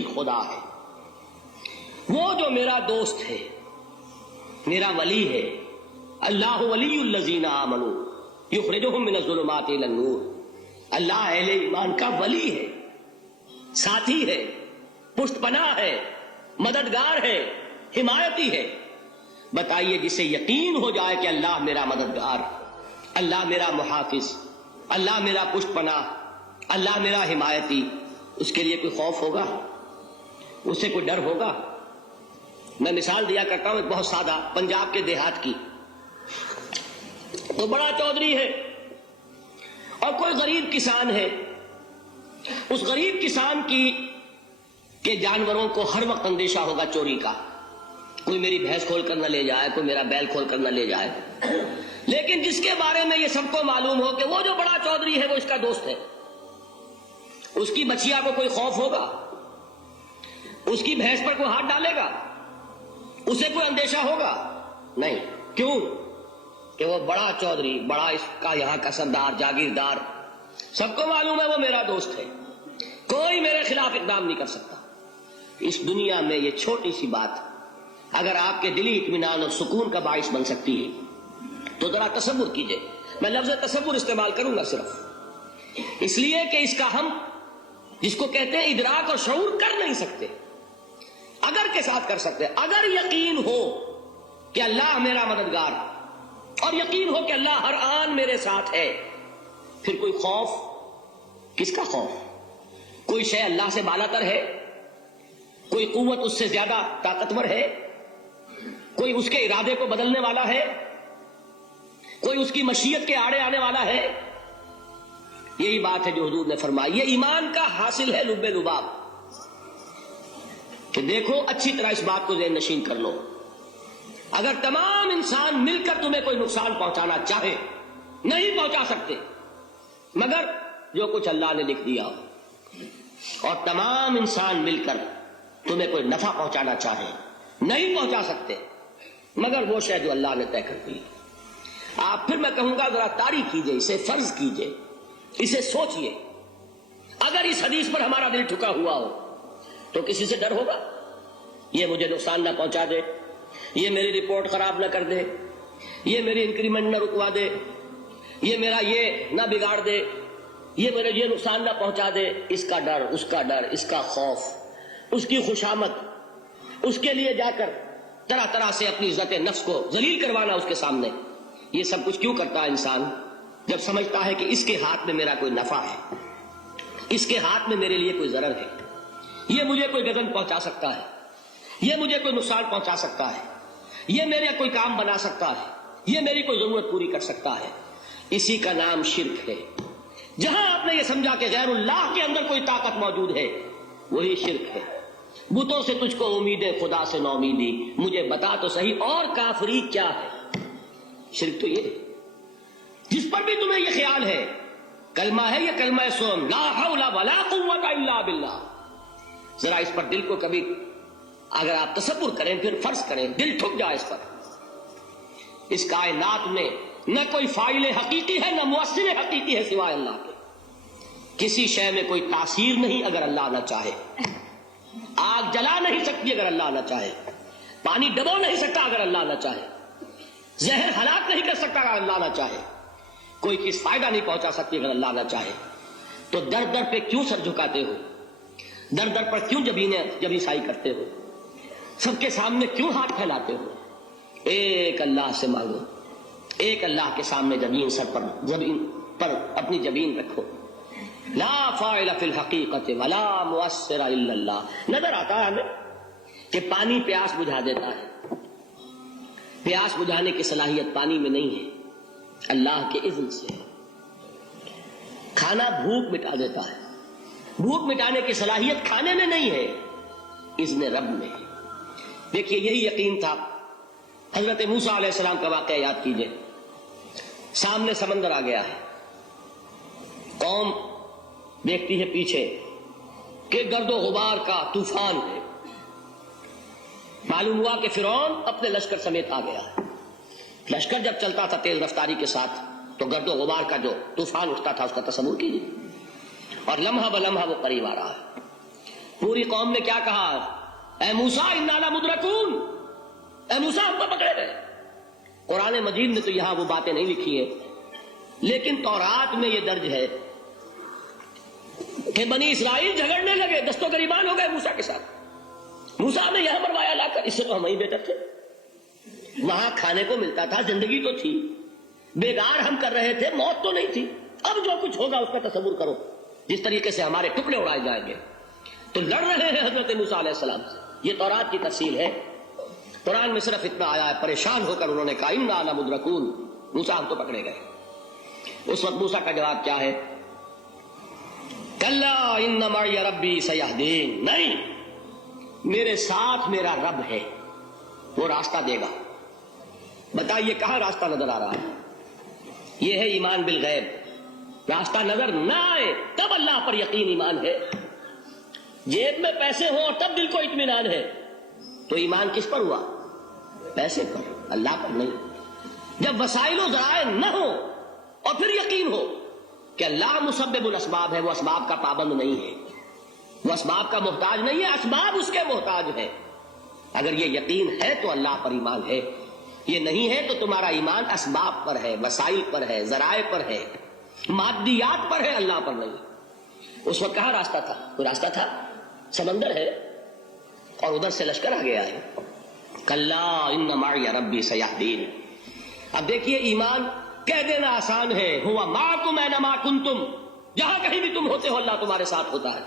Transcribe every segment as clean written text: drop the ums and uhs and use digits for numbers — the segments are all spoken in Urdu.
چیز خدا ہے، وہ جو میرا دوست ہے، میرا ولی ہے۔ اللہ ولی الذین آمنوا یخرجہم من الظلمات الی النور۔ اللہ اہل ایمان کا ولی ہے، ساتھی ہے، پشت پناہ ہے، مددگار ہے، حمایتی ہے۔ بتائیے جسے یقین ہو جائے کہ اللہ میرا مددگار، اللہ میرا محافظ، اللہ میرا پشت پناہ، اللہ میرا حمایتی، اس کے لیے کوئی خوف ہوگا؟ اسے کوئی ڈر ہوگا؟ میں مثال دیا کرتا ہوں ایک بہت سادہ، پنجاب کے دیہات کی۔ تو بڑا چودھری ہے اور کوئی غریب کسان ہے۔ اس غریب کسان کے جانوروں کو ہر وقت اندیشہ ہوگا چوری کا، کوئی میری بھینس کھول کر نہ لے جائے، کوئی میرا بیل کھول کر نہ لے جائے۔ لیکن جس کے بارے میں یہ سب کو معلوم ہو کہ وہ جو بڑا چودھری ہے وہ اس کا دوست ہے، اس کی بچیا کو کوئی خوف ہوگا؟ اس کی بھینس پر کوئی ہاتھ ڈالے گا؟ اسے کوئی اندیشہ ہوگا؟ نہیں۔ کیوں؟ کہ وہ بڑا چودھری، بڑا اس کا یہاں کا سردار، جاگیردار، سب کو معلوم ہے وہ میرا دوست ہے، کوئی میرے خلاف اقدام نہیں کر سکتا۔ اس دنیا میں یہ چھوٹی سی بات اگر آپ کے دلی اطمینان اور سکون کا باعث بن سکتی ہے تو ذرا تصور کیجئے۔ میں لفظ تصور استعمال کروں گا صرف اس لیے کہ اس کا ہم جس کو کہتے ہیں ادراک اور شعور کر نہیں سکتے، اگر کے ساتھ کر سکتے۔ اگر یقین ہو کہ اللہ میرا مددگار اور یقین ہو کہ اللہ ہر آن میرے ساتھ ہے، پھر کوئی خوف؟ کس کا خوف؟ کوئی شے اللہ سے بالاتر ہے؟ کوئی قوت اس سے زیادہ طاقتور ہے؟ کوئی اس کے ارادے کو بدلنے والا ہے؟ کوئی اس کی مشیت کے آڑے آنے والا ہے؟ یہی بات ہے جو حضور نے فرمائی۔ یہ ایمان کا حاصل ہے لب لباب، کہ دیکھو اچھی طرح اس بات کو ذہن نشین کر لو، اگر تمام انسان مل کر تمہیں کوئی نقصان پہنچانا چاہے نہیں پہنچا سکتے، مگر جو کچھ اللہ نے لکھ دیا ہو، اور تمام انسان مل کر تمہیں کوئی نفع پہنچانا چاہے نہیں پہنچا سکتے، مگر وہ شے جو اللہ نے طے کر دی۔ آپ پھر میں کہوں گا ذرا تاریخ کیجئے، اسے فرض کیجئے، اسے سوچئے۔ اگر اس حدیث پر ہمارا دل ٹھکا ہوا ہو تو کسی سے ڈر ہوگا؟ یہ مجھے نقصان نہ پہنچا دے، یہ میری رپورٹ خراب نہ کر دے، یہ میری انکریمنٹ نہ رکوا دے، یہ میرا یہ نہ بگاڑ دے، یہ میرے یہ نقصان نہ پہنچا دے۔ اس کا ڈر، اس کا ڈر، اس کا خوف، اس کی خوشامد، اس کے لیے جا کر طرح طرح سے اپنی عزت نفس کو ذلیل کروانا اس کے سامنے، یہ سب کچھ کیوں کرتا ہے انسان؟ جب سمجھتا ہے کہ اس کے ہاتھ میں میرا کوئی نفع ہے، اس کے ہاتھ میں میرے لیے کوئی ضرر ہے، یہ مجھے کوئی گزن پہنچا سکتا ہے، یہ مجھے کوئی نقصان پہنچا سکتا ہے، یہ میرے کوئی کام بنا سکتا ہے، یہ میری کوئی ضرورت پوری کر سکتا ہے۔ اسی کا نام شرک ہے۔ جہاں آپ نے یہ سمجھا کہ غیر اللہ کے اندر کوئی طاقت موجود ہے، وہی شرک ہے۔ بتوں سے تجھ کو امید ہے، خدا سے نومیدی، مجھے بتا تو صحیح اور کافری کیا ہے؟ شرک تو یہ ہے۔ جس پر بھی تمہیں یہ خیال ہے کلمہ ہے، یہ کلمہ سوم، لا حول ولا قوت الا باللہ، ذرا اس پر دل کو کبھی اگر آپ تصور کریں، پھر فرض کریں، دل ٹھک جائے اس پر۔ اس کائنات میں نہ کوئی فاعل حقیقی ہے، نہ مؤثر حقیقی ہے سوائے اللہ کے۔ کسی شے میں کوئی تاثیر نہیں اگر اللہ نہ چاہے، آگ جلا نہیں سکتی اگر اللہ نہ چاہے، پانی ڈبو نہیں سکتا اگر اللہ نہ چاہے، زہر ہلاک نہیں کر سکتا اگر اللہ نہ چاہے، کوئی چیز فائدہ نہیں پہنچا سکتی اگر اللہ نہ چاہے۔ تو در در پہ کیوں سر جھکاتے ہو؟ در در پر کیوں جبیں سائی کرتے ہو؟ سب کے سامنے کیوں ہاتھ پھیلاتے ہو؟ ایک اللہ سے مانگو، ایک اللہ کے سامنے زمین پر اپنی جبین رکھو۔ لا فاعل فی الحقیقت ولا مؤثر الا اللہ۔ نظر آتا ہے ہمیں کہ پانی پیاس بجھا دیتا ہے، پیاس بجھانے کی صلاحیت پانی میں نہیں ہے، اللہ کے اذن سے ہے۔ کھانا بھوک مٹا دیتا ہے، بھوک مٹانے کی صلاحیت کھانے میں نہیں ہے، اذن رب میں ہے۔ دیکھیے یہی یقین تھا حضرت موسیٰ علیہ السلام کا واقعہ یاد کیجئے۔ سامنے سمندر آ گیا ہے، قوم دیکھتی ہے پیچھے کہ گرد و غبار کا طوفان ہے۔ معلوم ہوا کہ فرعون اپنے لشکر سمیت آ گیا ہے۔ لشکر جب چلتا تھا تیز رفتاری کے ساتھ تو گرد و غبار کا جو طوفان اٹھتا تھا اس کا تصور کیجیے، اور لمحہ بلمحہ وہ قریب آ رہا ہے۔ پوری قوم نے کیا کہا؟ اے موسیٰ انا لمدرکون، اے موسیٰ ہم تو پکڑے گئے۔ قرآن مجید نے تو یہاں وہ باتیں نہیں لکھی ہیں، لیکن تورات میں یہ درج ہے کہ بنی اسرائیل جھگڑنے لگے، دست و گریبان ہو گئے موسیٰ کے ساتھ۔ موسیٰ نے یہاں مروایا لا کر، اس سے تو ہم ہی بہتر تھے، وہاں کھانے کو ملتا تھا، زندگی تو تھی، بیگار ہم کر رہے تھے، موت تو نہیں تھی۔ اب جو کچھ ہوگا اس کا تصور کرو، جس طریقے سے ہمارے ٹکڑے اڑائے جائیں گے۔ تو لڑ رہے ہیں حضرت موسیٰ علیہ السلام سے، یہ تورات کی تفصیل ہے۔ قرآن میں صرف اتنا آیا ہے، پریشان ہو کر انہوں نے کہا انا لمدرکون، موسیٰ ہم تو پکڑے گئے۔ اس وقت موسیٰ کا جواب کیا ہے؟ کلا ان معی ربی سیہدین، نہیں، میرے ساتھ میرا رب ہے، وہ راستہ دے گا۔ بتائیے کہاں راستہ نظر آ رہا ہے؟ یہ ہے ایمان بالغیب۔ راستہ نظر نہ آئے تب اللہ پر یقین ایمان ہے۔ جیب میں پیسے ہوں اور تب دل کو اطمینان ہے، تو ایمان کس پر ہوا؟ پیسے پر، اللہ پر نہیں۔ جب وسائل و ذرائع نہ ہو اور پھر یقین ہو کہ اللہ مسبب الاسباب ہے، وہ اسباب کا پابند نہیں ہے، وہ اسباب کا محتاج نہیں ہے، اسباب اس کے محتاج ہے۔ اگر یہ یقین ہے تو اللہ پر ایمان ہے، یہ نہیں ہے تو تمہارا ایمان اسباب پر ہے، وسائل پر ہے، ذرائع پر ہے، مادیات پر ہے، اللہ پر نہیں۔ اس وقت کہاں راستہ تھا؟ کوئی راستہ تھا؟ سمندر ہے اور ادھر سے لشکر آ گیا ہے۔ کلا ان معی ربی سیہدین۔ اب دیکھیے ایمان کہہ دینا آسان ہے، ہوا معکم اینما کنتم، جہاں کہیں بھی تم ہوتے ہو اللہ تمہارے ساتھ ہوتا ہے،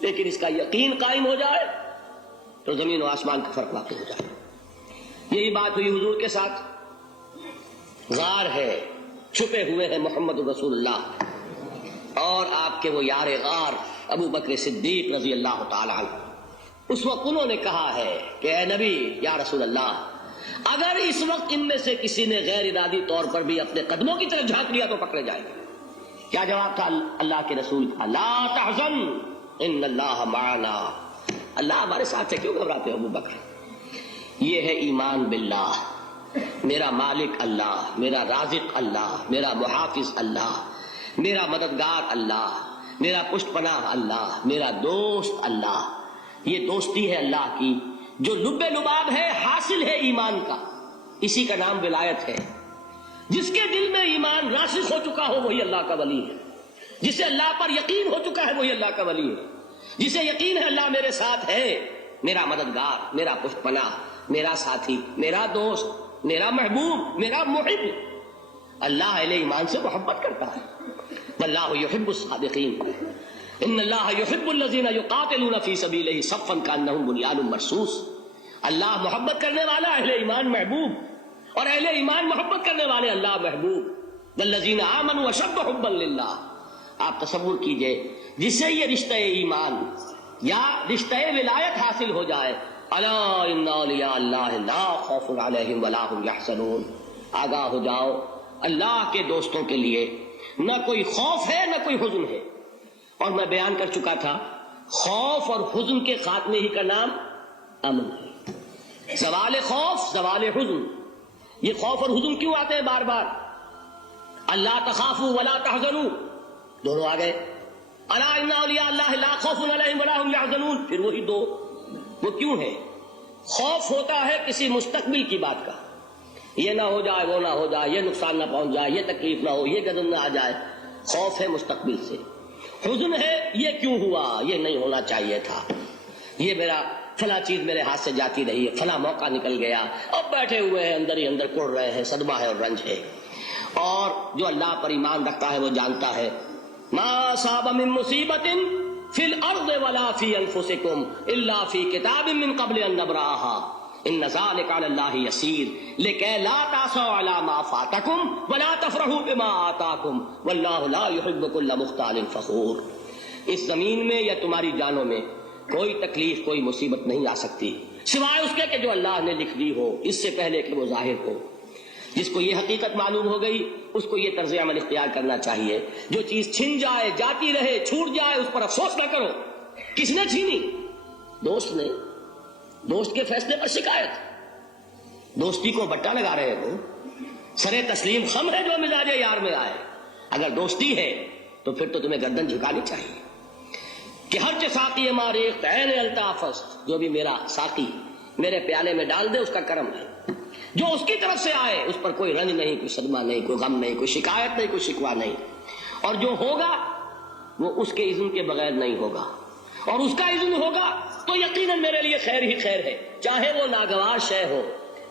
لیکن اس کا یقین قائم ہو جائے تو زمین و آسمان کا فرق واقع ہو جائے۔ یہی بات ہوئی حضور کے ساتھ۔ غار ہے، چھپے ہوئے ہیں محمد رسول اللہ اور آپ کے وہ یار غار ابو بکر صدیق رضی اللہ تعالی عنہ۔ اس وقت انہوں نے کہا ہے کہ اے نبی یا رسول اللہ، اگر اس وقت ان میں سے کسی نے غیر ارادی طور پر بھی اپنے قدموں کی طرف جھانک لیا تو پکڑے جائیں گے۔ کیا جواب تھا اللہ کے رسول کا؟ لا تحزن ان اللہ معنا، اللہ ہمارے ساتھ ہے، کیوں گھبراتے ہو ابو بکر؟ یہ ہے ایمان باللہ، میرا مالک اللہ، میرا رازق اللہ، میرا محافظ اللہ، میرا مددگار اللہ، میرا پشت پناہ اللہ، میرا دوست اللہ۔ یہ دوستی ہے اللہ کی جو لب لباب ہے، حاصل ہے ایمان کا، اسی کا نام ولایت ہے۔ جس کے دل میں ایمان راسخ ہو چکا ہو وہی اللہ کا ولی ہے، جسے اللہ پر یقین ہو چکا ہے وہی اللہ کا ولی ہے، جسے یقین ہے اللہ میرے ساتھ ہے، میرا مددگار، میرا پشت پناہ، میرا ساتھی، میرا دوست، میرا محبوب، میرا محب۔ اللہ اہل ایمان سے محبت کرتا ہے۔ واللہ یحب الصادقین، ان اللہ یحب الذین یقاتلون فی سبیلہ صفا کانہم بنیان مرصوص۔ اللہ محبت کرنے والا، اہل ایمان محبوب، اور اہل ایمان محبت کرنے والے اللہ محبوب۔ والذین آمنوا اشد حبا للہ۔ آپ تصور کیجئے جس سے یہ رشتہ ایمان یا رشتہ ولایت حاصل ہو جائے، الا ان اولیاء اللہ لا خوف علیہم ولا هم یحزنون، آگاہ ہو جاؤ اللہ کے دوستوں کے لیے نہ کوئی خوف ہے نہ کوئی حزن ہے۔ اور میں بیان کر چکا تھا خوف اور حزن کے خاتمے ہی کا نام امن ہے۔ زوال خوف، زوال حزن۔ یہ خوف اور حزن کیوں آتے ہیں بار بار؟ اللہ تخافوا ولا تحزنوا، دونوں آ گئے۔ الا ان اولیاء اللہ لا خوف علیہم ولا هم یحزنون، پھر وہی دو۔ وہ کیوں ہے؟ خوف ہوتا ہے کسی مستقبل کی بات کا، یہ نہ ہو جائے، وہ نہ ہو جائے، یہ نقصان نہ پہنچ جائے، یہ تکلیف نہ ہو، یہ غضب نہ آ جائے، خوف ہے مستقبل سے۔ حزن ہے یہ کیوں ہوا، یہ نہیں ہونا چاہیے تھا، یہ میرا فلاں چیز میرے ہاتھ سے جاتی رہی ہے، فلاں موقع نکل گیا، اب بیٹھے ہوئے ہیں اندر ہی اندر کڑ رہے ہیں، صدمہ ہے اور رنج ہے۔ اور جو اللہ پر ایمان رکھتا ہے وہ جانتا ہے ما اصاب من مصیبت فی الارض ولا فی انفسکم الا فی کتاب من قبل ان نبرأها ان ذلک علی اللہ یسیر لکی لا تعصوا علی ما فاتکم ولا تفرحوا بما آتاکم واللہ لا یحب کل مختال فخور۔ اس زمین میں یا تمہاری جانوں میں کوئی تکلیف، کوئی مصیبت نہیں آ سکتی سوائے اس کے کہ جو اللہ نے لکھ دی ہو اس سے پہلے کہ وہ ظاہر ہو۔ جس کو یہ حقیقت معلوم ہو گئی اس کو یہ طرز عمل اختیار کرنا چاہیے، جو چیز چھن جائے، جاتی رہے، چھوٹ جائے، اس پر افسوس نہ کرو۔ کس نے چھینی؟ دوست نے۔ دوست کے فیصلے پر شکایت، دوستی کو بٹا لگا رہے ہو، سرے تسلیم خم ہے جو مزاج یار میں آئے۔ اگر دوستی ہے تو پھر تو تمہیں گردن جھکانی چاہیے۔ کہ ہر ساقی ماریخ عین الطافست، جو بھی میرا ساقی میرے پیالے میں ڈال دے اس کا کرم ہے، جو اس کی طرف سے آئے اس پر کوئی رنج نہیں، کوئی صدمہ نہیں، کوئی غم نہیں، کوئی شکایت نہیں، کوئی شکوہ نہیں، اور جو ہوگا وہ اس کے اذن کے بغیر نہیں ہوگا، اور اس کا اذن ہوگا تو یقیناً میرے لیے خیر ہی خیر ہے، چاہے وہ ناگوار شے ہو،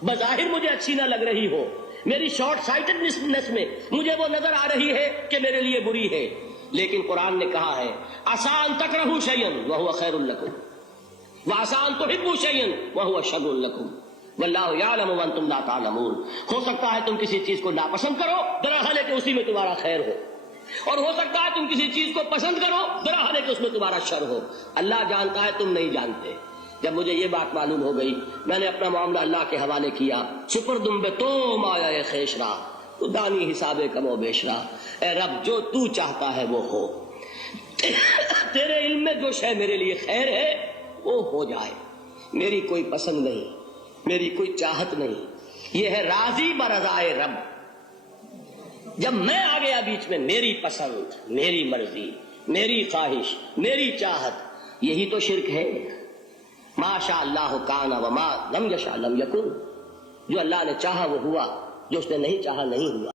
بظاہر مجھے اچھی نہ لگ رہی ہو، میری شارٹ سائٹڈنس میں مجھے وہ نظر آ رہی ہے کہ میرے لیے بری ہے، لیکن قرآن نے کہا ہے عسیٰ تکرہوا شیئا وہو خیر لکم وعسیٰ تحبوا شیئا وہو شر لکم واللہ یعلم وانتم لا تعلمون۔ ہو سکتا ہے تم کسی چیز کو ناپسند کرو، درحال ہے کہ اسی میں تمہارا خیر ہو، اور ہو سکتا ہے تم کسی چیز کو پسند کرو، درحال ہے کہ اس میں تمہارا شر ہو۔ اللہ جانتا ہے، تم نہیں جانتے۔ جب مجھے یہ بات معلوم ہو گئی، میں نے اپنا معاملہ اللہ کے حوالے کیا، سپردم بے تو مایا خیشرا تو دانی حساب کم و بیشرا، اے رب جو تو چاہتا ہے وہ ہو، تیرے علم میں جو شے میرے لیے خیر ہے وہ ہو جائے، میری کوئی پسند نہیں، میری کوئی چاہت نہیں، یہ ہے راضی برضائے رب۔ جب میں آ گیا بیچ میں، میری پسند، میری مرضی، میری خواہش، میری چاہت، یہی تو شرک ہے۔ ما شاء اللہ کان وما لم یشاء لم یکن، جو اللہ نے چاہا وہ ہوا، جو اس نے نہیں چاہا نہیں ہوا۔